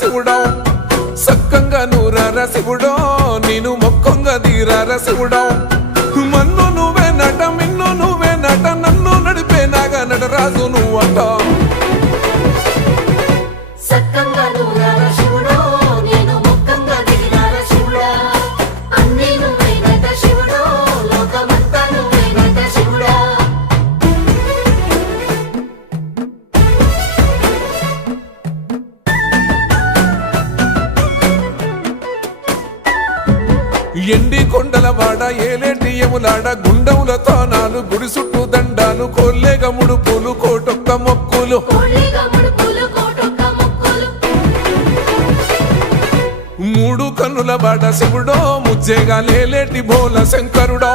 శివుడో సక్కంగా నూరార శివుడో నేను మొక్కంగా తీరార శివుడో మన్ను నువ్వే నట మిన్ను నువ్వే నట నన్ను నడిపే నాగా నటరాజు నువ్వంట ఎండి కొండలవాడ ఏలేటి యములాడ గుండముల తానాలు గుడి చుట్టూ దండాలు కొల్లేగ ముడుపులు కోటొక్క మొక్కులు మూడు కన్నుల బాట శివుడో ముజ్జేగా లేలేటి బోల శంకరుడో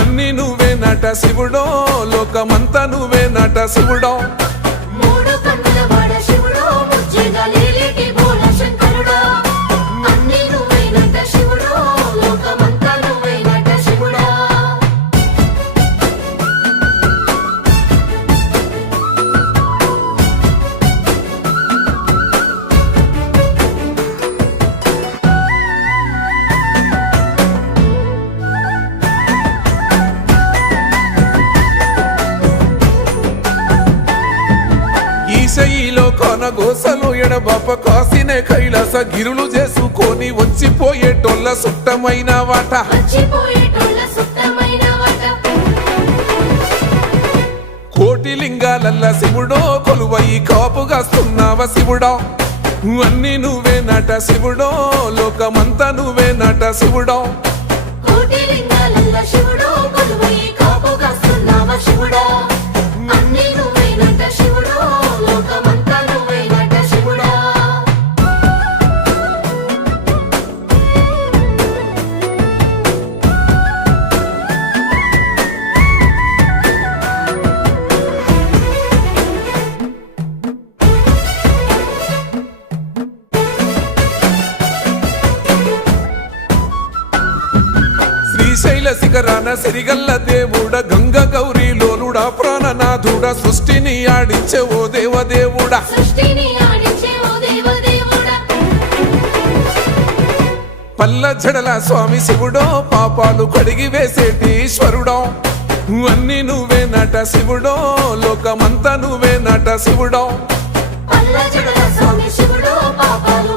అన్నీ నువ్వే నట శివుడో లోకమంతా నువ్వే నట శివుడో ఈశయిలో కొనగోసలు ఎడబాప కాసినే కైలాస గిరులు చేసుకొని వచ్చిపోయేటోళ్ళ సుట్టమైన వాట కోటి లింగాలల్ల శివుడో కొలువయి కాపుగాస్తున్నావ శివుడో అన్నీ నువ్వే నట శివుడో లోకమంతా నువ్వే నట శివుడో శ్రీశైల శిఖరాన సిరిగల్ల దేవుడ గంగ గౌరీ లోలుడా ప్రాణనాథుడా సృష్టిని ఆడించే ఓ దేవదేవుడా పల్ల జడల స్వామి శివుడో పాపాలు కడిగి వేసేటి ఈశ్వరుడో అన్నీ నువ్వే నట శివుడో లోకమంతా నువ్వే నట శివుడో పల్ల జడల స్వామి శివుడో పాపాలు